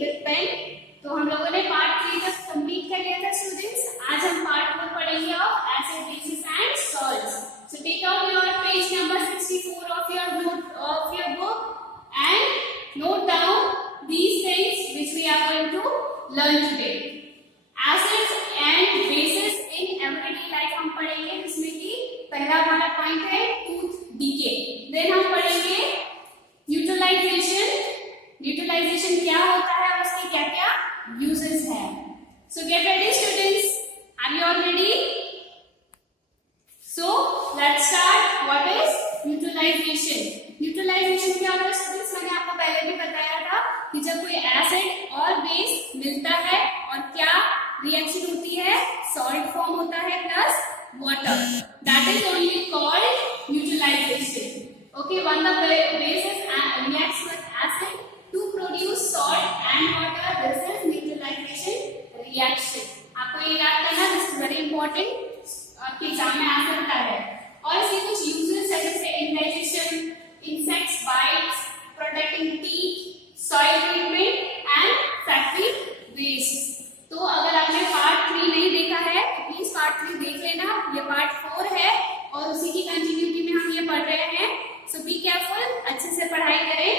with pen। तो हम लोगों ने पार्ट 3 तक कंप्लीट कर लिया था स्टूडेंट्स। आज हम पार्ट 4 पढ़ेंगे of acid bases and salts. So take out your page number 64 of your book and note down these things which we are going to learn today। Acids and bases in everyday life हम पढ़ेंगे, जिसमें कि पहला हमारा point है tooth decay. Then हम पढ़ेंगे neutralisation. Neutralization क्या होता है और उसके क्या क्या यूजेस है। So get ready students, are you all ready? So let's start. What is neutralization? Neutralization क्या होता है स्टूडेंट्स? मैंने आपको पहले भी बताया था कि जब कोई एसिड और बेस मिलता है और क्या रिएक्शन होती है, सॉल्ट फॉर्म होता है plus water, that is only called neutralization. Okay, when the bases reacts with acid to produce salt and water, this is neutralization reaction। आपको ये याद करना, दिस इज वेरी इंपॉर्टेंट, आपके एग्जाम में आ सकता है। और इसके कुछ यूजेस है, जैसे indigestion, insects bites, protecting teeth, soil treatment and factory waste. तो अगर आपने पार्ट 3 नहीं देखा है तो प्लीज पार्ट 3 देख लेना। ये पार्ट 4 है और उसी की कंटिन्यूटी में हम ये पढ़ रहे हैं। सो बी केयरफुल, अच्छे से पढ़ाई करें।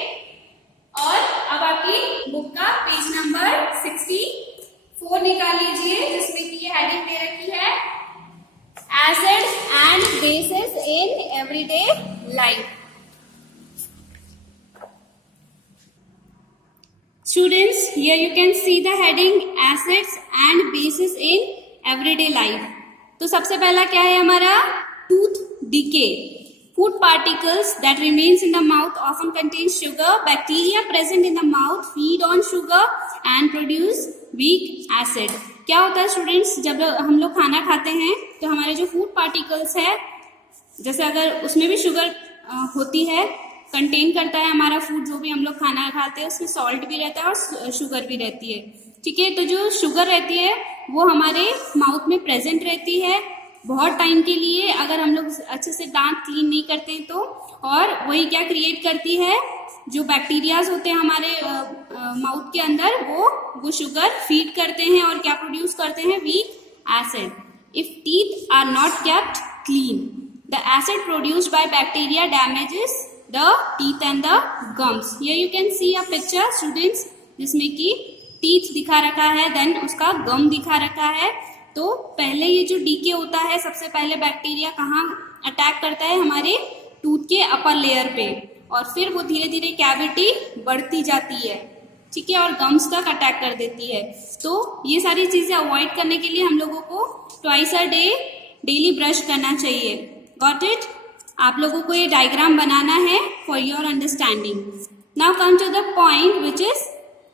और अब आपकी बुक का पेज नंबर 64 निकाल लीजिए, जिसमें कि ये हेडिंग दे रखी है acids and bases in everyday life. Students, here you can see the heading acids and bases in everyday life। तो सबसे पहला क्या है हमारा? tooth decay। Food particles that remains in the mouth often contain sugar। Bacteria present in the mouth feed on sugar and produce weak acid। क्या होता है students, जब हम लोग खाना खाते हैं तो हमारे जो फूड पार्टिकल्स है, जैसे अगर उसमें भी शुगर होती है, कंटेन करता है हमारा फूड, जो भी हम लोग खाना खाते हैं उसमें सॉल्ट भी रहता है और शुगर भी रहती है। ठीक है, तो जो शुगर रहती है वो हमारे माउथ में प्रेजेंट रहती है बहुत टाइम के लिए, अगर हम लोग अच्छे से दांत क्लीन नहीं करते हैं तो। और वही क्या क्रिएट करती है, जो बैक्टीरियाज होते हैं हमारे माउथ के अंदर, वो शुगर फीड करते हैं और क्या प्रोड्यूस करते हैं? Weak acid. If teeth are not kept clean, the acid produced by bacteria damages the teeth and the gums। Here you can see a picture students, जिसमें कि teeth दिखा रखा है, देन उसका गम दिखा रखा है। तो पहले ये जो डीके होता है, सबसे पहले बैक्टीरिया कहाँ अटैक करता है? हमारे टूथ के अपर लेयर पे, और फिर वो धीरे धीरे कैविटी बढ़ती जाती है, ठीक है, और गम्स तक अटैक कर देती है। तो ये सारी चीजें अवॉइड करने के लिए हम लोगों को twice a day daily brush करना चाहिए। Got it? आप लोगों को ये डायग्राम बनाना है for your understanding. Now come to the point which is,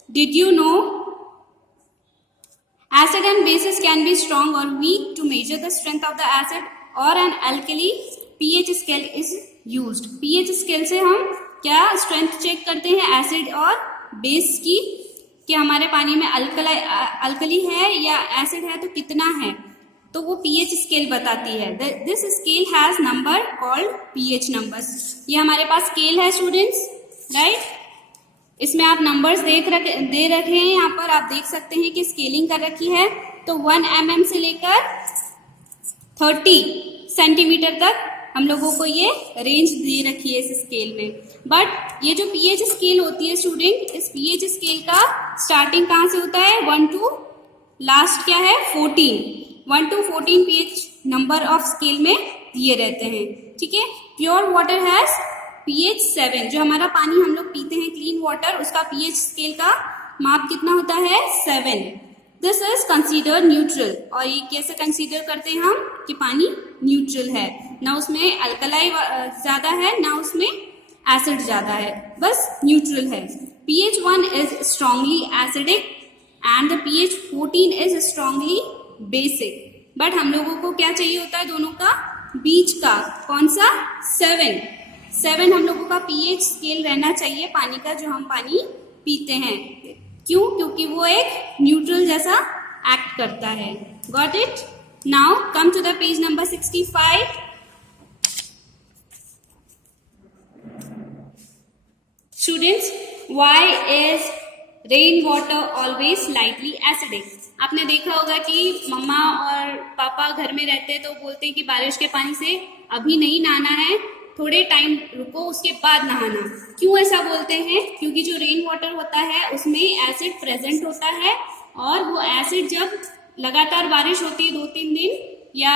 did you know acid and bases can be strong or weak? To measure the strength of the acid or an alkali, pH scale is used। pH scale से हम क्या strength check करते हैं acid और base की, कि हमारे पानी में अल्कली है या एसिड है तो कितना है, तो वो pH स्केल बताती है। This scale has number called pH numbers. ये हमारे पास स्केल है स्टूडेंट्स, राइट? इसमें आप नंबर्स दे रखे हैं, यहाँ पर आप देख सकते हैं कि स्केलिंग कर रखी है। तो 1 mm से लेकर 30 सेंटीमीटर तक हम लोगों को ये रेंज दे रखी है इस स्केल में। बट ये जो pH स्केल होती है स्टूडेंट, इस pH स्केल का स्टार्टिंग कहाँ से होता है? 1 to लास्ट क्या है? 14। 1 to 14 pH number of scale में दिए रहते हैं, ठीक है। Pure water has pH 7। जो हमारा पानी हम लोग पीते हैं क्लीन वाटर, उसका pH स्केल का माप कितना होता है? 7। This is considered neutral. और ये कैसे कंसीडर करते हैं हम कि पानी न्यूट्रल है, ना उसमें अल्कलाई ज्यादा है ना उसमें एसिड ज्यादा है, बस न्यूट्रल है। pH 1 is strongly acidic and the pH 14 is strongly basic. But हम लोगों को क्या चाहिए होता है? दोनों का बीच का, कौन सा? 7 हम लोगों का pH स्केल रहना चाहिए पानी का, जो हम पानी पीते हैं। क्यों? क्योंकि वो एक न्यूट्रल जैसा एक्ट करता है। Got it? Now come to the page number 65। Students, why is rain water always slightly acidic. आपने देखा होगा कि मम्मा और पापा घर में रहते हैं तो बोलते हैं कि बारिश के पानी से अभी नहीं नहाना है, थोड़े टाइम रुको उसके बाद नहाना। क्यों ऐसा बोलते हैं? क्योंकि जो रेन वाटर होता है उसमें एसिड प्रेजेंट होता है और वो एसिड जब लगातार बारिश होती है 2-3 दिन या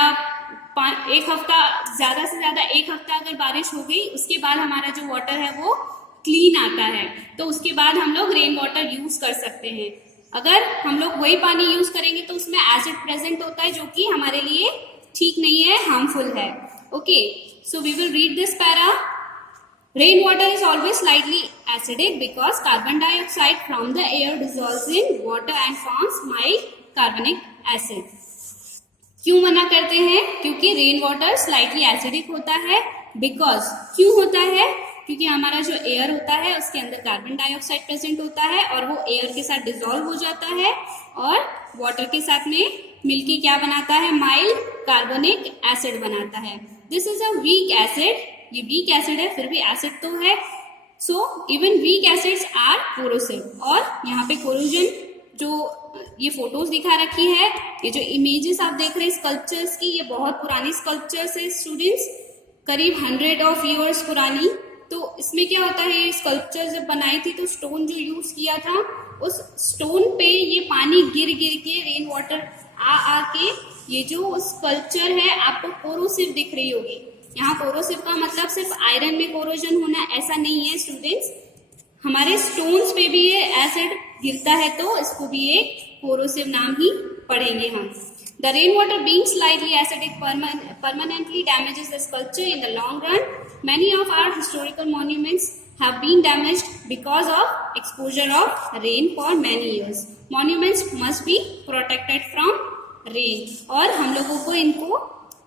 एक हफ्ता, ज्यादा से ज्यादा एक हफ्ता अगर बारिश हो गई, उसके बाद हमारा जो वाटर है वो क्लीन आता है, तो उसके बाद हम लोग रेन वाटर यूज कर सकते हैं। अगर हम लोग वही पानी यूज करेंगे तो उसमें एसिड प्रेजेंट होता है जो कि हमारे लिए ठीक नहीं है, हार्मफुल है। Okay, so we will read this para. Rain water is always slightly acidic because carbon dioxide from the air dissolves in water and forms mild carbonic acid. क्यों मना करते हैं? क्योंकि रेन वाटर स्लाइटली एसिडिक होता है। Because क्यों होता है? क्योंकि हमारा जो एयर होता है उसके अंदर कार्बन डाइऑक्साइड प्रेजेंट होता है और वो एयर के साथ डिसॉल्व हो जाता है और वाटर के साथ में मिलके क्या बनाता है? माइल्ड कार्बोनिक एसिड बनाता है। This is a weak acid. ये वीक एसिड है, फिर भी एसिड तो है। So even weak acids are corrosive. और यहाँ पे कोरोजन जो ये फोटोज दिखा रखी है, ये जो इमेजेस आप देख रहे हैं स्कल्पचर्स की, ये बहुत पुरानी स्कल्पचर्स है स्टूडेंट्स, करीब 100 years पुरानी। तो इसमें क्या होता है, स्कल्पचर जब बनाई थी तो स्टोन जो यूज किया था, उस स्टोन पे ये पानी गिर गिर के रेन वाटर आ के ये जो स्कल्पचर है आपको कोरोसिव दिख रही होगी। यहाँ कोरोसिव का मतलब सिर्फ आयरन में कोरोजन होना ऐसा नहीं है स्टूडेंट्स, हमारे स्टोन्स पे भी ये एसिड गिरता है तो इसको भी एक कोरोसिव नाम ही पढ़ेंगे हम। The rainwater being slightly acidic permanently damages the sculpture in the long run. Many of our historical monuments have been damaged because of exposure of rain for many years. Monuments must be protected from rain. और हम लोगों को इनको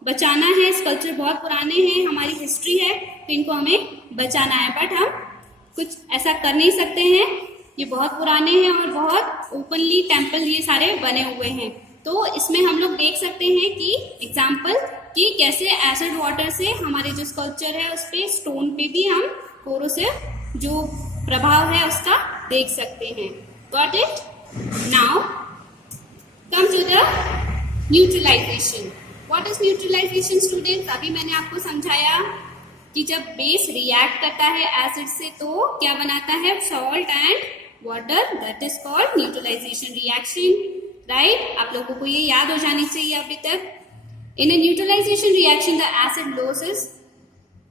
बचाना है। Sculpture बहुत पुराने हैं, हमारी हिस्ट्री है, तो इनको हमें बचाना है। बट हम कुछ ऐसा कर नहीं सकते हैं, ये बहुत पुराने हैं और बहुत ओपनली टेम्पल ये सारे बने हुए हैं। तो इसमें हम लोग देख सकते हैं कि एग्जाम्पल कि कैसे एसिड वाटर से हमारे जो स्कल्पचर है उस पे स्टोन पे भी हम कोरोसिव जो प्रभाव है उसका देख सकते हैं। Got it? Now come to the neutralization. What is neutralization students? अभी मैंने आपको समझाया कि जब बेस रिएक्ट करता है एसिड से तो क्या बनाता है? Salt and water, that is called neutralization reaction. Right? आप लोगों को ये याद हो जानी चाहिए अभी तक। In a neutralization reaction the acid loses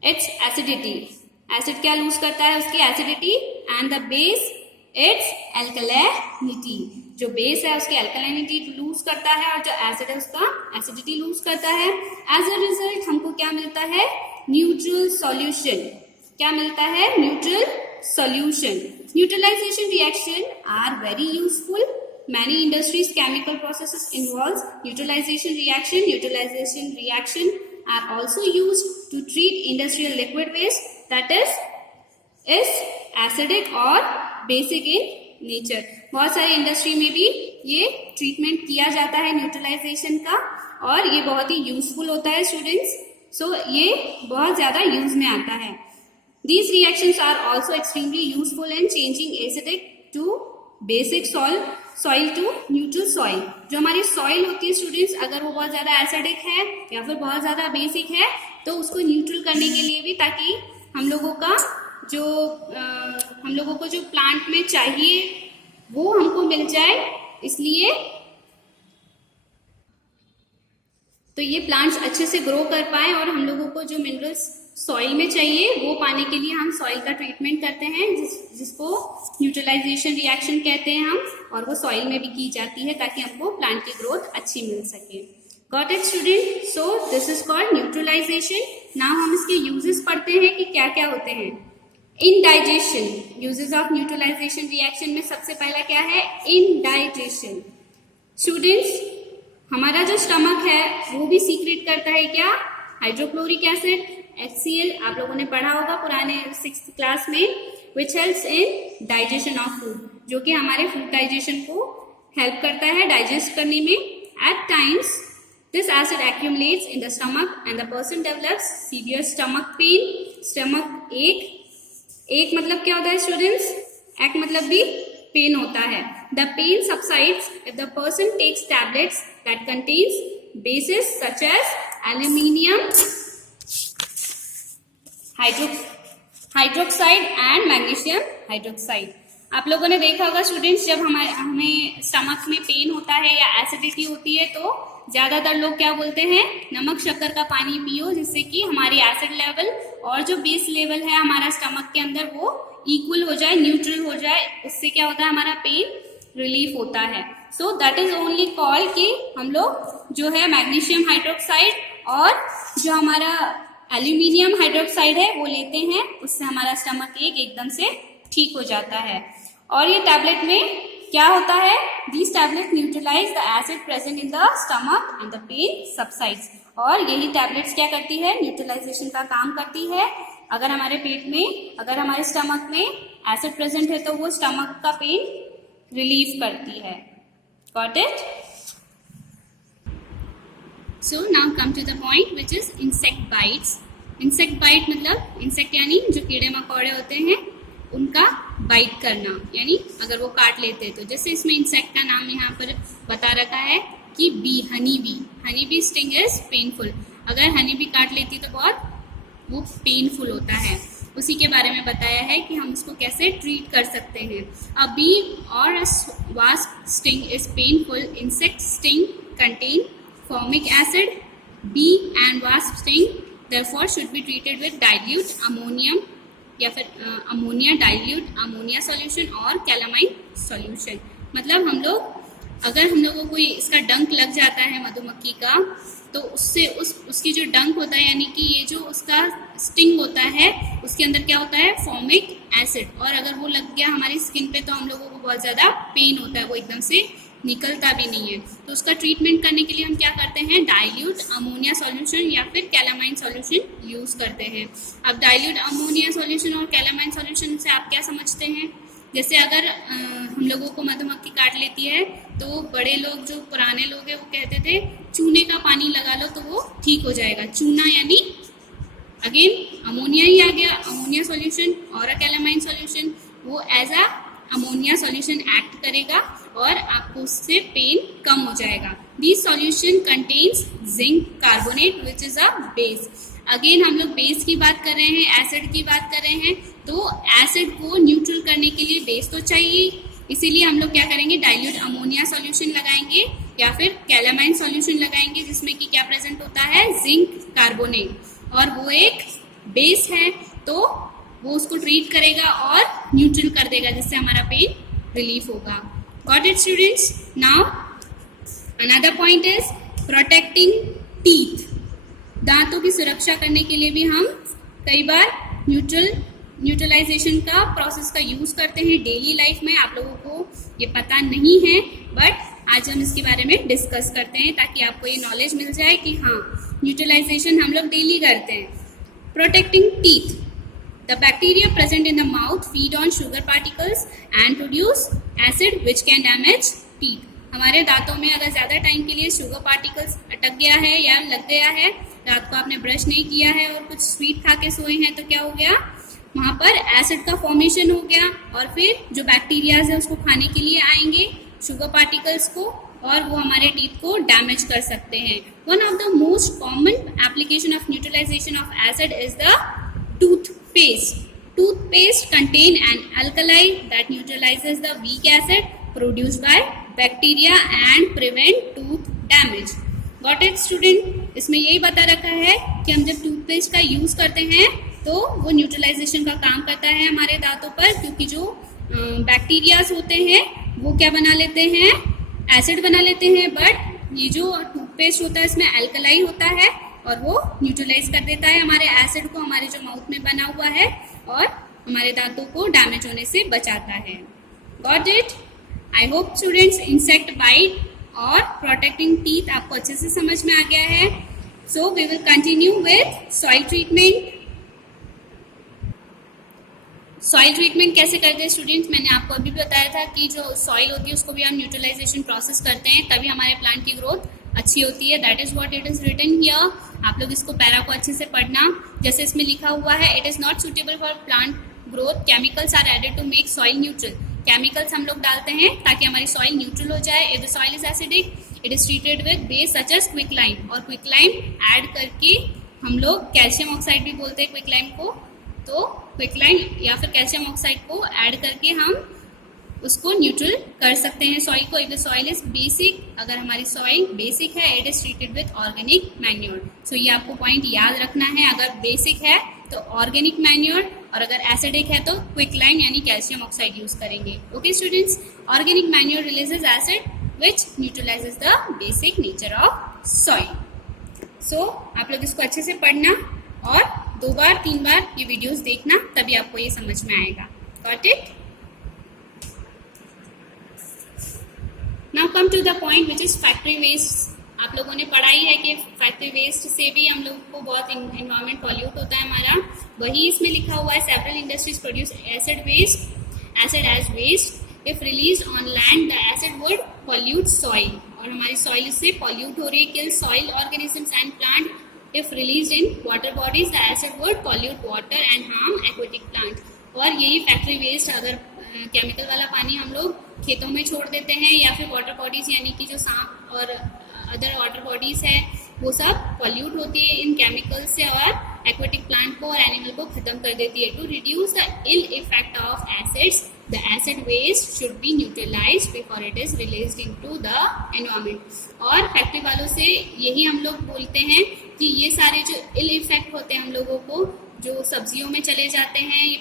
its acidity. Acid क्या लूज करता है? उसकी acidity. And the base its alkalinity. जो बेस है उसकी एल्कलैनिटी लूज करता है और जो एसिड है उसका एसिडिटी लूज करता है। एज अ रिजल्ट हमको क्या मिलता है? Neutral solution. क्या मिलता है? Neutral solution. Neutralization reaction are very useful. Many industries chemical processes involves neutralization reaction. Neutralization reaction are also used to treat industrial liquid waste that is acidic or basic in nature. बहुत सारे industry में भी ये treatment किया जाता है neutralisation का और ये बहुत ही यूजफुल होता है स्टूडेंट्स। सो ये बहुत ज्यादा यूज में आता है। These reactions are also extremely useful in changing acidic to basic soil to neutral soil. जो हमारी सॉइल होती है स्टूडेंट्स, अगर वो बहुत ज्यादा एसिडिक है या फिर बहुत ज्यादा बेसिक है तो उसको न्यूट्रल करने के लिए भी, ताकि हम लोगों को जो प्लांट में चाहिए वो हमको मिल जाए, इसलिए तो ये प्लांट्स अच्छे से ग्रो कर पाए और हम लोगों को जो मिनरल्स सॉइल में चाहिए वो पाने के लिए हम सॉइल का ट्रीटमेंट करते हैं, जिसको न्यूट्रलाइजेशन रिएक्शन कहते हैं हम, और वो सॉइल में भी की जाती है ताकि हमको प्लांट की ग्रोथ अच्छी मिल सके। Got it student? So this is called neutralization. नाउ हम इसके यूजेस पढ़ते हैं कि क्या क्या होते हैं। Indigestion, uses of neutralization reaction में सबसे पहला क्या है? इनडाइजेशन। स्टूडेंट्स, हमारा जो स्टमक है वो भी सीक्रेट करता है क्या? Hydrochloric acid, HCl। आप लोगों ने पढ़ा होगा पुराने 6th क्लास में, which helps in digestion of food, जो कि हमारे फूड डाइजेशन को हेल्प करता है डाइजेस्ट करने में। At times this acid accumulates in the stomach and the person develops severe stomach pain. Stomach एक मतलब क्या होता है स्टूडेंट्स? एक मतलब भी पेन होता है. The pain subsides if the person takes tablets that contains bases such as aluminium hydroxide and magnesium hydroxide. आप लोगों ने देखा होगा स्टूडेंट्स, जब हमें स्टमक में पेन होता है या एसिडिटी होती है तो ज्यादातर लोग क्या बोलते हैं, नमक शक्कर का पानी पियो, जिससे कि हमारी एसिड लेवल और जो बेस लेवल है हमारा स्टमक के अंदर वो इक्वल हो जाए, न्यूट्रल हो जाए. उससे क्या होता है, हमारा पेन रिलीफ होता है. So that is only call कि हम लोग जो है मैग्नीशियम हाइड्रोक्साइड और जो हमारा एल्यूमिनियम हाइड्रोक्साइड है वो लेते हैं, उससे हमारा स्टमक एकदम से ठीक हो जाता है. और ये टैबलेट में क्या होता है, these tablet neutralize the acid present in the stomach and the pain subsides. और यही टैबलेट्स क्या करती है, न्यूट्रलाइजेशन का काम करती है. अगर हमारे पेट में, अगर हमारे स्टमक में एसिड प्रेजेंट है तो वो स्टमक का पेन रिलीव करती है. Got it? So now come to the point which is insect bites. Insect bite मतलब इंसेक्ट यानी जो कीड़े मकोड़े होते हैं उनका बाइट करना, यानी अगर वो काट लेते हैं तो. जैसे इसमें इंसेक्ट का नाम यहाँ पर बता रखा है कि bee, honey bee sting is painful. अगर हनी बी काट लेती तो बहुत वो पेनफुल होता है. उसी के बारे में बताया है कि हम उसको कैसे ट्रीट कर सकते हैं. अ बी और a wasp sting is painful. Insect sting contain formic acid. Bee and wasp sting therefore should be treated with dilute ammonium या फिर अमोनिया डाइल्यूट अमोनिया सॉल्यूशन और कैलामाइन सॉल्यूशन. मतलब हम लोग, अगर हम लोगों को इसका डंक लग जाता है मधुमक्खी का, तो उससे उसकी जो डंक होता है, यानी कि ये जो उसका स्टिंग होता है उसके अंदर क्या होता है, फॉर्मिक एसिड. और अगर वो लग गया हमारी स्किन पे तो हम लोगों को बहुत ज़्यादा पेन होता है, वो एकदम से निकलता भी नहीं है. तो उसका ट्रीटमेंट करने के लिए हम क्या करते हैं, डाइल्यूट अमोनिया सॉल्यूशन या फिर कैलामाइन सॉल्यूशन यूज़ करते हैं. अब डाइल्यूट अमोनिया सॉल्यूशन और कैलामाइन सॉल्यूशन से आप क्या समझते हैं, जैसे अगर हम लोगों को मधुमक्खी काट लेती है तो बड़े लोग, जो पुराने लोग हैं, वो कहते थे चूने का पानी लगा लो तो वो ठीक हो जाएगा. चूना यानी अगेन अमोनिया ही आ गया, अमोनिया सॉल्यूशन और कैलामाइन सॉल्यूशन, वो as a ammonia solution act करेगा और आपको उससे पेन कम हो जाएगा. This solution contains zinc carbonate which is a base. Again हम लोग बेस की बात कर रहे हैं, एसिड की बात कर रहे हैं, तो एसिड को न्यूट्रल करने के लिए बेस तो चाहिए. इसीलिए हम लोग क्या करेंगे, डाइल्यूट अमोनिया सॉल्यूशन लगाएंगे या फिर कैलामाइन सॉल्यूशन लगाएंगे, जिसमें कि क्या प्रेजेंट होता है, जिंक कार्बोनेट, और वो एक बेस है, तो वो उसको ट्रीट करेगा और न्यूट्रल कर देगा, जिससे हमारा पेन रिलीफ होगा. Got it students? Now another point is protecting teeth. दांतों की सुरक्षा करने के लिए भी हम कई बार न्यूट्रलाइजेशन का प्रोसेस का यूज करते हैं डेली लाइफ में. आप लोगों को ये पता नहीं है, बट आज हम इसके बारे में डिस्कस करते हैं ताकि आपको ये नॉलेज मिल जाए कि हाँ, न्यूट्रलाइजेशन हम लोग डेली करते हैं. Protecting teeth. The bacteria present in the mouth feed on sugar particles and produce acid which can damage teeth. हमारे दांतों में अगर ज़्यादा टाइम के लिए शुगर पार्टिकल्स अटक गया है या लग गया है, रात को आपने ब्रश नहीं किया है और कुछ स्वीट खा के सोए हैं, तो क्या हो गया, वहाँ पर एसिड का फॉर्मेशन हो गया और फिर जो बैक्टीरियाज है उसको खाने के लिए आएंगे शुगर पार्टिकल्स को, और वो हमारे टीथ को डैमेज कर सकते हैं. One of the most common application of neutralization of acid is the toothpaste. Toothpaste contain an alkali that neutralizes the weak acid produced by bacteria and prevent tooth damage. Got it student? इसमें यही बता रखा है कि हम जब toothpaste का use करते हैं तो वो न्यूट्रलाइजेशन का काम करता है हमारे दांतों पर, क्योंकि जो बैक्टीरियाज होते हैं वो क्या बना लेते हैं, एसिड बना लेते हैं, बट ये जो टूथपेस्ट होता है इसमें एल्कलाई होता है और वो न्यूट्रलाइज कर देता है हमारे एसिड को हमारे जो माउथ में बना हुआ है और हमारे दांतों को डैमेज होने से बचाता है. Got it? I hope students insect bite और प्रोटेक्टिंग टीथ आपको अच्छे से समझ में आ गया है. So we will continue with soil treatment. Soil treatment कैसे करते हैं स्टूडेंट्स? मैंने आपको अभी बताया था कि जो सॉइल होती है उसको भी हम न्यूट्रलाइजेशन प्रोसेस करते हैं, तभी हमारे प्लांट की ग्रोथ अच्छी होती है. That is what it is written here. आप लोग इसको पैरा को अच्छे से पढ़ना. जैसे इसमें लिखा हुआ है, it is not suitable for plant growth, chemicals are added to make soil neutral. Chemicals हम लोग डालते हैं ताकि हमारी सॉइल न्यूट्रल हो जाए. If the soil is acidic it is treated with base such as quicklime, और क्विकलाइम ऐड करके हम लोग कैल्शियम ऑक्साइड भी बोलते हैं क्विकलाइम को, तो क्विकलाइम या फिर कैल्शियम ऑक्साइड को ऐड करके हम उसको न्यूट्रल कर सकते हैं सॉइल को. If the soil is basic, अगर हमारी सॉइल बेसिक है it is treated with organic manure. So ये आपको पॉइंट याद रखना है. अगर बेसिक है तो ऑर्गेनिक मैन्योर, और अगर एसिडिक है तो क्विकलाइम यानी कैल्शियम ऑक्साइड यूज करेंगे. Okay students, organic manure releases acid which neutralizes the basic nature of soil. So आप लोग इसको अच्छे से पढ़ना और 2 बार 3 बार ये वीडियोस देखना, तभी आपको ये समझ में आएगा. Got it? Now come to the point which is factory waste. आप लोगों ने पढ़ा ही है कि फैक्ट्री वेस्ट से भी हम लोग को बहुत एनवायरमेंट पॉल्यूट होता है हमारा. वही इसमें लिखा हुआ है, several industries produce acid as waste. If release on land the acid would pollute soil, और हमारी सॉइल इससे पॉल्यूट हो रही है. Kill soil organisms and plant. If release in water bodies the acid would pollute water and harm aquatic plant. और यही factory waste, अगर chemical वाला पानी हम लोग खेतों में छोड़ देते हैं या फिर वाटर बॉडीज यानी कि जो सांप और अदर वाटर बॉडीज है वो सब पॉल्यूट होती है इन केमिकल से और एक्वेटिक प्लांट को और एनिमल को खत्म कर देती है. To reduce the ill effect of acids the acid waste should be neutralized before it is released into the environment. और फैक्ट्री वालों से यही हम लोग बोलते हैं कि ये सारे जो इल इफेक्ट होते हैं हम लोगों को, जो सब्जियों में चले जाते हैं, ये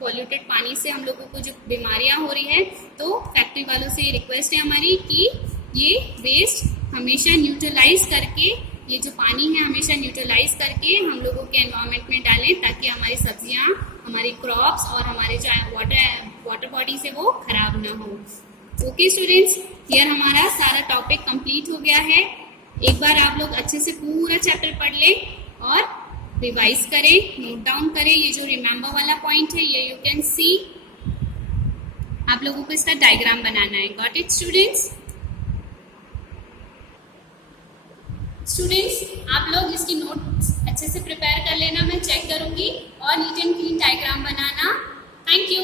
पॉल्यूटेड पानी से हम लोगों को जो बीमारियां हो रही है, तो फैक्ट्री वालों से ये रिक्वेस्ट है हमारी कि ये वेस्ट हमेशा न्यूट्रलाइज करके, ये जो पानी है हमेशा न्यूट्रलाइज करके हम लोगों के एनवायरनमेंट में डालें, ताकि हमारी सब्जियां, हमारी क्रॉप्स और हमारे जो वाटर बॉडीज है वो खराब ना हो. ओके स्टूडेंट्स, हियर हमारा सारा टॉपिक कंप्लीट हो गया है. एक बार आप लोग अच्छे से पूरा चैप्टर पढ़ लें और रिवाइज करें, नोट डाउन करें. ये जो रिमेंबर वाला पॉइंट है ये यू कैन सी, आप लोगों को इसका डायग्राम बनाना है. Got it students? स्टूडेंट्स आप लोग इसकी नोट्स अच्छे से प्रिपेयर कर लेना, मैं चेक करूंगी, और neat and clean diagram banana. Thank you.